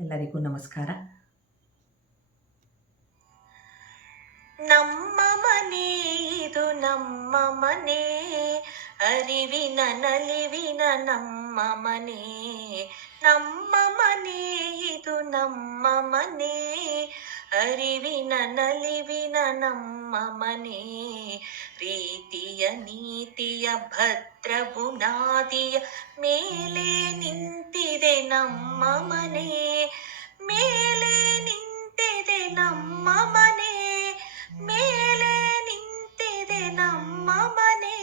ಎಲ್ಲರಿಗೂ ನಮಸ್ಕಾರ. ನಮ್ಮ ಮನೆ ಇದು ನಮ್ಮ ಮನೆ, ಅರಿವಿನ ನಲಿವಿನ ನಮ್ಮ ಮನೆ. ನಮ್ಮ ಮನೆ ಇದು ನಮ್ಮ ಮನೆ, ಅರಿವಿನ ನಲಿವಿನ ನಮ್ಮ ಮನೆ. ಪ್ರೀತಿಯ ನೀತಿಯ ಭದ್ರ ಬುನಾದಿಯ ಮೇಲೆ ನಿಂತಿದೆ ನಮ್ಮ ಮನೆ, ಮೇಲೆ ನಿಂತಿದೆ ನಮ್ಮ ಮನೆ, ಮೇಲೆ ನಿಂತಿದೆ ನಮ್ಮ ಮನೆ.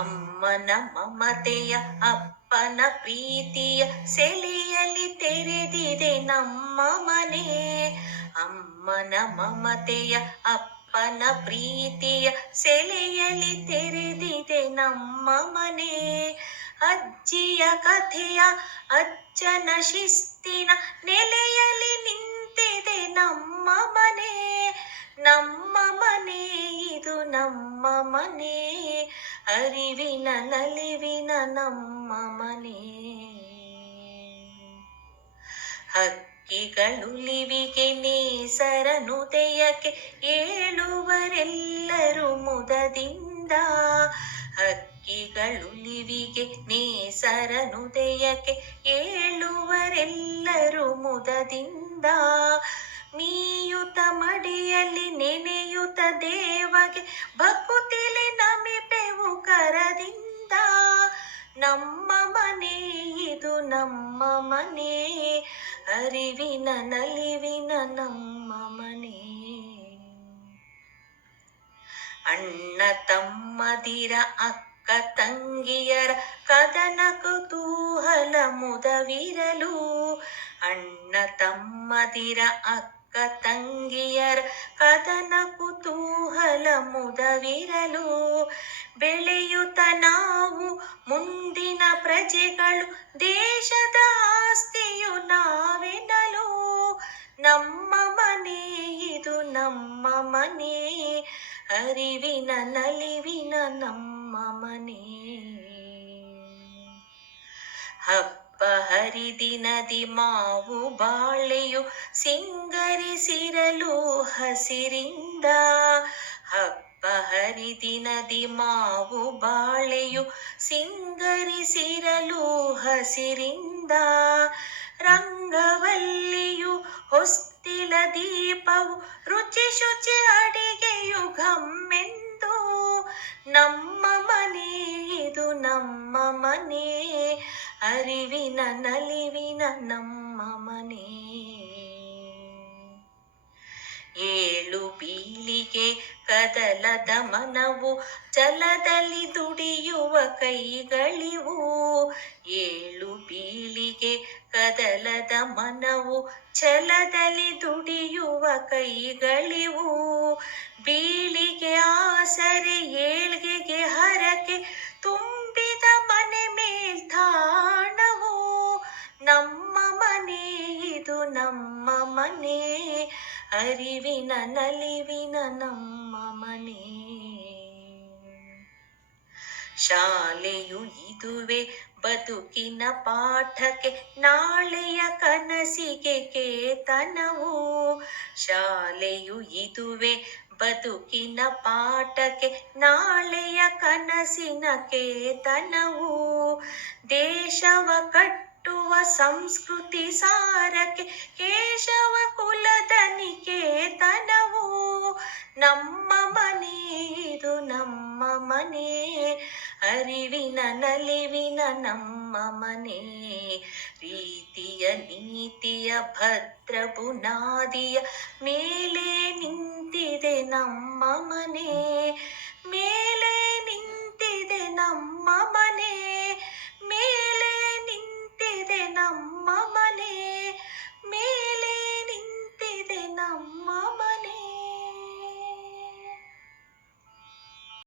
ಅಮ್ಮನ ಮಮತೆಯ ಅಪ್ಪನ ಪ್ರೀತಿಯ ಸೆಲೆಯಲ್ಲಿ ತೆರೆದಿದೆ ನಮ್ಮ ಮನೆ. ಅಮ್ಮನ ಮಮತೆಯ ಅಪ್ಪನ ಪ್ರೀತಿಯ ಸೆಲೆಯಲ್ಲಿ ತೆರೆದಿದೆ ನಮ್ಮ ಮನೆ. ಅಜ್ಜಿಯ ಕಥೆಯ ಅಜ್ಜನ ಶಿಸ್ತಿನ ನೆಲೆಯಲ್ಲಿ ನಿಂತಿದೆ ನಮ್ಮ ಮನೆ. ನಮ್ಮ ಮನೆ ಇದು ನಮ್ಮ ಮನೆ, ಅರಿವಿನ ನಲಿವಿನ ನಮ್ಮ ಮನೆ. ಹಕ್ಕಿಗಳುಲಿವಿಗೆ ನೇಸರನುದಯಕ್ಕೆ ಏಳುವರೆಲ್ಲರೂ ಮುದದಿಂದ. ಹಕ್ಕಿಗಳುಲಿವಿಗೆ ನೇಸರನುದಯಕ್ಕೆ ಏಳುವರೆಲ್ಲರೂ ಮುದದಿಂದ. ಮೀಯುತ ಮಡಿಯಲ್ಲಿ ನೆನೆಯುತ ದೇವಗೆ ಭಕುತಿಲಿ ನಮಿಪೆವು ಕರದಿಂದ. ನಮ್ಮ ಮನೆ ಇದು ನಮ್ಮ ಮನೆ, ಅರಿವಿನ ನಲಿವಿನ ನಮ್ಮ ಮನೆ. ಅಣ್ಣ ತಮ್ಮದಿರ ಅಕ್ಕ ತಂಗಿಯರ ಕದನ ಕುತೂಹಲ ಮುದವಿರಲು. ಅಣ್ಣ ತಮ್ಮದಿರ ಅಕ್ಕ ತಂಗಿಯರ ಕದನ ಕುತೂಹಲ ಮುದವಿರಲು. ಬೆಳೆಯುತ್ತ ನಾವು ಮುಂದಿನ ಪ್ರಜೆಗಳು, ದೇಶದ ಆಸ್ತಿಯು ನಾವೆನಲು. ನಮ್ಮ ಮನೆ ಇದು ನಮ್ಮ ಮನೆ, ಅರಿವಿನ ನಲಿವಿನ ನಮ್ಮ ಮನೆ. ಹಬ್ಬ ಹರಿದಿನದಿ ಮಾವು ಬಾಳೆಯು ಸಿಂಗರಿಸಿರಲು ಹಸಿರಿಂದ. ಹಬ್ಬ ಹರಿದಿನದಿ ಮಾವು ಬಾಳೆಯು ಸಿಂಗರಿಸಿರಲು ಹಸಿರಿಂದ. ರಂಗವಲ್ಲಿಯು ಹೊಸ್ತಿಲ ದೀಪವು ರುಚಿ ಶುಚಿ ಅಡಿಗೆಯು ಘಮ್ಮೆಂದು. ನಮ್ಮ ಮನೆ ಇದು ನಮ್ಮ ಮನೆ, ಅರಿವಿನ ನಲಿವಿನ ನಮ್ಮ ಮನೆ. ಏಳು ಬೀಳಿಗೆ ಕದಲದ ಮನವು, ಛಲದಲ್ಲಿ ದುಡಿಯುವ ಕೈಗಳಿವು. ಏಳು ಬೀಳಿಗೆ ಕದಲದ ಮನವು, ಛಲದಲ್ಲಿ ದುಡಿಯುವ ಕೈಗಳಿವು. ಬೀಳಿಗೆ ಆಸರೆ ಏಳ್ಗೆಗೆ ಹರಕೆ ತುಂಬಿದ ಮನೆ ಮೇಲ್ತಾಣವು. ನಮ್ಮ ಮನೆ ಇದು ನಮ್ಮ ಮನೆ, ಅರಿವಿನ ನಲಿವಿನ ನಮ್ಮ ಮನೆ. ಶಾಲೆಯು ಇದುವೆ ಬದುಕಿನ ಪಾಠಕ್ಕೆ, ನಾಳೆಯ ಕನಸಿಗೆ ಕೇತನವು. ಶಾಲೆಯು ಇದುವೆ ಬದುಕಿನ ಪಾಠಕ್ಕೆ, ನಾಳೆಯ ಕನಸಿನ ಕೇತನವು. ದೇಶವ ಕಟ್ಟುವ ಸಂಸ್ಕೃತಿ ಸಾರಕ್ಕೆ, ಕೇಶವ ಕುಲದ ನಿಕೇತನವು. ನಮ್ಮ ಮನೆ ಇದು ನಮ್ಮ ಮನೆ, ಅರಿವಿನ ನಲಿವಿನ ನಮ್ಮ ಮನೆ. ಪ್ರೀತಿಯ ನೀತಿಯ ಭದ್ರ ಬುನಾದಿಯ ಮೇಲೆ ನಿಂತಿದೆ ನಮ್ಮ ಮನೆ, ಮೇಲೆ ನಿಂತಿದೆ ನಮ್ಮ ಮನೆ.